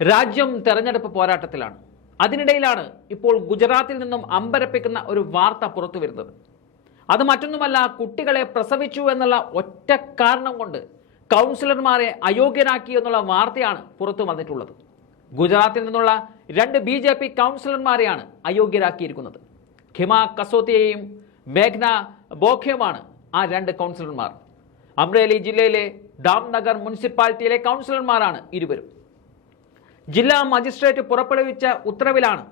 രാജ്യം തെരഞ്ഞെടുപ്പ് പോരാട്ടത്തിലാണ്. അതിനിടയിലാണ് ഇപ്പോൾ ഗുജറാത്തിൽ നിന്നും അമ്പരപ്പിക്കുന്ന ഒരു വാർത്ത പുറത്തു വരുന്നത്. അത് മറ്റൊന്നുമല്ല, കുട്ടികളെ പ്രസവിച്ചു എന്നുള്ള ഒറ്റ കാരണം കൊണ്ട് കൗൺസിലർമാരെ അയോഗ്യരാക്കി എന്നുള്ള വാർത്തയാണ് പുറത്തു വന്നിട്ടുള്ളത്. ഗുജറാത്തിൽ നിന്നുള്ള 2 BJP കൗൺസിലർമാരെയാണ് അയോഗ്യരാക്കിയിരിക്കുന്നത്. ഹിമ കസോത്തിയെയും മേഘ്ന ബോഖെയുമാണ് ആ 2 കൗൺസിലർമാർ. അമ്രേലി ജില്ലയിലെ ദാംനഗർ മുനിസിപ്പാലിറ്റിയിലെ കൗൺസിലർമാരാണ് ഇരുവരും. ജില്ലാ മജിസ്ട്രേറ്റ് പുറപ്പെടുവിച്ച ഉത്തരവിലാണ്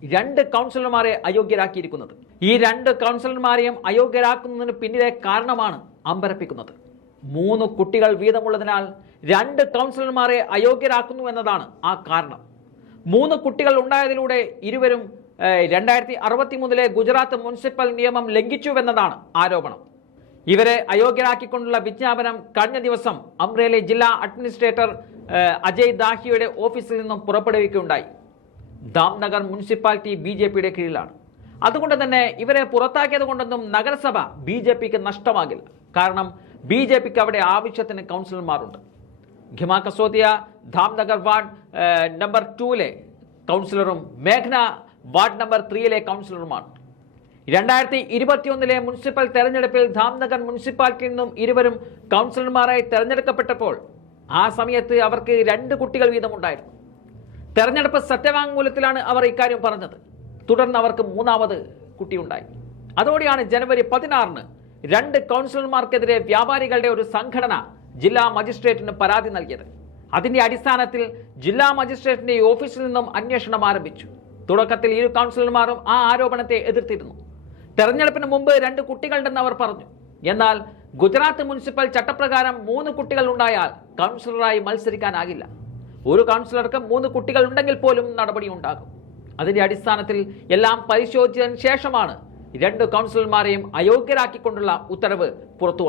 2 കൗൺസിലർമാരെ അയോഗ്യരാക്കിയിരിക്കുന്നത്. ഈ 2 കൗൺസിലർമാരെയും അയോഗ്യരാക്കുന്നതിന് പിന്നിലെ കാരണമാണ് അമ്പരപ്പിക്കുന്നത്. 3 കുട്ടികൾ വീതമുള്ളതിനാൽ 2 കൗൺസിലർമാരെ അയോഗ്യരാക്കുന്നു എന്നതാണ് ആ കാരണം. 3 കുട്ടികൾ ഉണ്ടായതിലൂടെ ഇരുവരും 2063 ഗുജറാത്ത് മുനിസിപ്പൽ നിയമം ലംഘിച്ചുവെന്നതാണ് ആരോപണം. ഇവരെ അയോഗ്യരാക്കിക്കൊണ്ടുള്ള വിജ്ഞാപനം കഴിഞ്ഞ ദിവസം അമ്രേലി ജില്ലാ അഡ്മിനിസ്ട്രേറ്റർ അജയ് ദാഹിയുടെ ഓഫീസിൽ നിന്നും പുറപ്പെടുവിക്കുകയുണ്ടായി. ദാംനഗർ മുനിസിപ്പാലിറ്റി BJPയുടെ കീഴിലാണ്. അതുകൊണ്ട് തന്നെ ഇവരെ പുറത്താക്കിയത് കൊണ്ടൊന്നും നഗരസഭ BJPക്ക് നഷ്ടമാകില്ല. കാരണം BJPക്ക് അവിടെ ആവശ്യത്തിന് കൗൺസിലർമാരുണ്ട്. ഹിമ കസോത്തിയ ദാംനഗർ വാർഡ് നമ്പർ 2 കൗൺസിലറും മേഘ്ന വാർഡ് നമ്പർ 3 കൗൺസിലറുമാണ്. 2021 മുനിസിപ്പൽ തെരഞ്ഞെടുപ്പിൽ ദാംനഗർ മുനിസിപ്പാലിറ്റിയിൽ നിന്നും ഇരുവരും കൗൺസിലർമാരായി തെരഞ്ഞെടുക്കപ്പെട്ടപ്പോൾ ആ സമയത്ത് അവർക്ക് 2 കുട്ടികൾ വീതമുണ്ടായിരുന്നു. തെരഞ്ഞെടുപ്പ് സത്യവാങ്മൂലത്തിലാണ് അവർ ഇക്കാര്യം പറഞ്ഞത്. തുടർന്ന് അവർക്ക് 3ാമത് കുട്ടിയുണ്ടായി. അതോടെയാണ് ജനുവരി 16 2 കൗൺസിലർമാർക്കെതിരെ വ്യാപാരികളുടെ ഒരു സംഘടന ജില്ലാ മജിസ്ട്രേറ്റിന് പരാതി നൽകിയത്. അതിന്റെ അടിസ്ഥാനത്തിൽ ജില്ലാ മജിസ്ട്രേറ്റിന്റെ ഓഫീസിൽ നിന്നും അന്വേഷണം ആരംഭിച്ചു. തുടക്കത്തിൽ 2 കൗൺസിലർമാരും ആ ആരോപണത്തെ എതിർത്തിരുന്നു. തെരഞ്ഞെടുപ്പിന് മുമ്പ് 2 കുട്ടികളുണ്ടെന്ന് അവർ പറഞ്ഞു. എന്നാൽ ഗുജറാത്ത് മുനിസിപ്പൽ ചട്ടപ്രകാരം 3 കുട്ടികൾ ഉണ്ടായാൽ കൗൺസിലറായി മത്സരിക്കാനാകില്ല. ഒരു കൗൺസിലർക്ക് 3 കുട്ടികൾ ഉണ്ടെങ്കിൽ പോലും നടപടി ഉണ്ടാകും. അതിന്റെ അടിസ്ഥാനത്തിൽ എല്ലാം പരിശോധിച്ചതിന് ശേഷമാണ് 2 കൗൺസിലർമാരെയും അയോഗ്യരാക്കിക്കൊണ്ടുള്ള ഉത്തരവ് പുറത്തു വന്നത്.